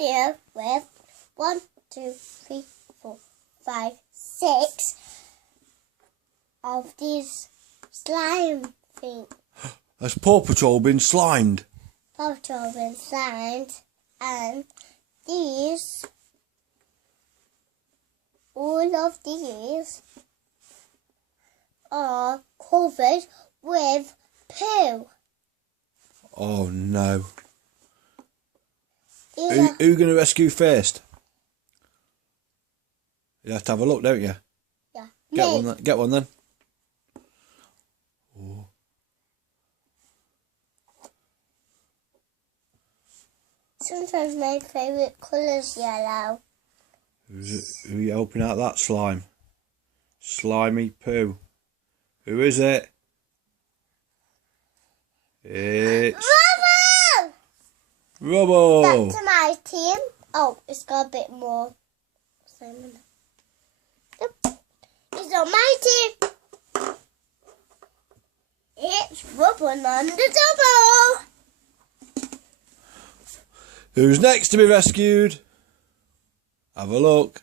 video with 1, 2, 3, 4, 5, 6 of these slime things. Has Paw Patrol been slimed? Paw Patrol been slimed, and these, all of these are covered with poo. Oh no. These Who you going to rescue first? You have to have a look, don't you? Yeah. Get one then. Oh. Sometimes my favourite colour is yellow. Who are you helping out that slime? Slimy poo. Who is it? It's Rubbo! Rubbo! Back to my team. Oh, it's got a bit more. Simon. Yep. It's on my team. It's Rubbo on the double. Who's next to be rescued? Have a look.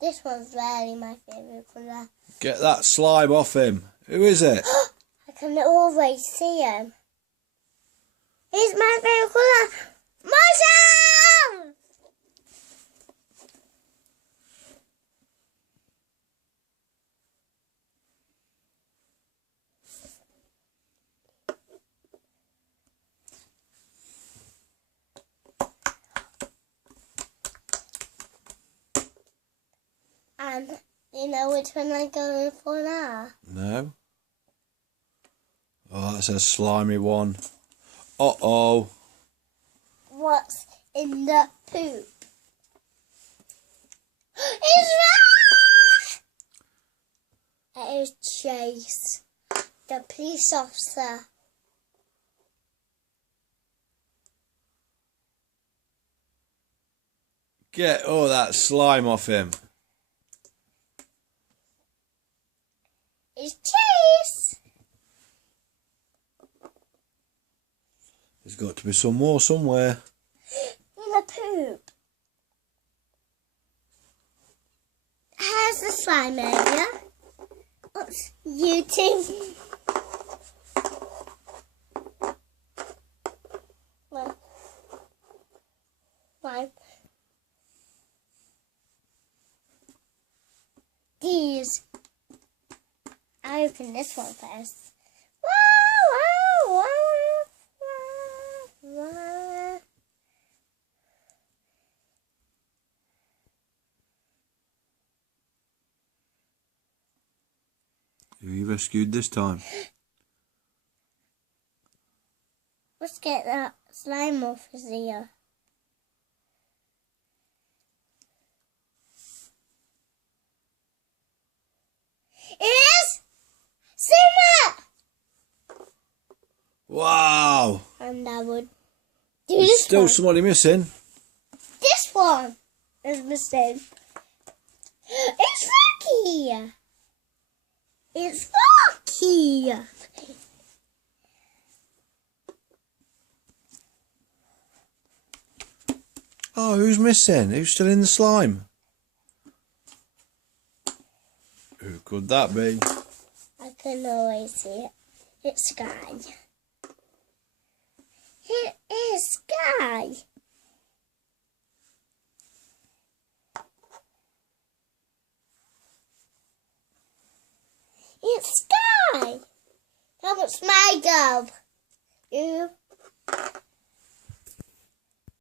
This one's really my favourite colour. Get that slime off him. Who is it? I can always see him. He's my favourite colour. Marshall! And you know which one I'm going for now? No. Oh, that's a slimy one. Uh-oh. What's in the poop? It's Rush! It is Chase, the police officer. Get all that slime off him. It's Chase! There's got to be some more somewhere. In the poop. Here's the slime area. Oops, you too. One. These. I open this one first. Wow, wow, wow, wow, wow. Who you rescued this time? Let's get that slime off his ear. It is Simba! Wow! And I would do There's this still one. somebody missing. This one is missing. It's Rocky! It's Rocky! Oh, who's missing? Who's still in the slime? Who could that be? I can always see it. It's Sky. It is Sky. It's Sky. Now it's my job. You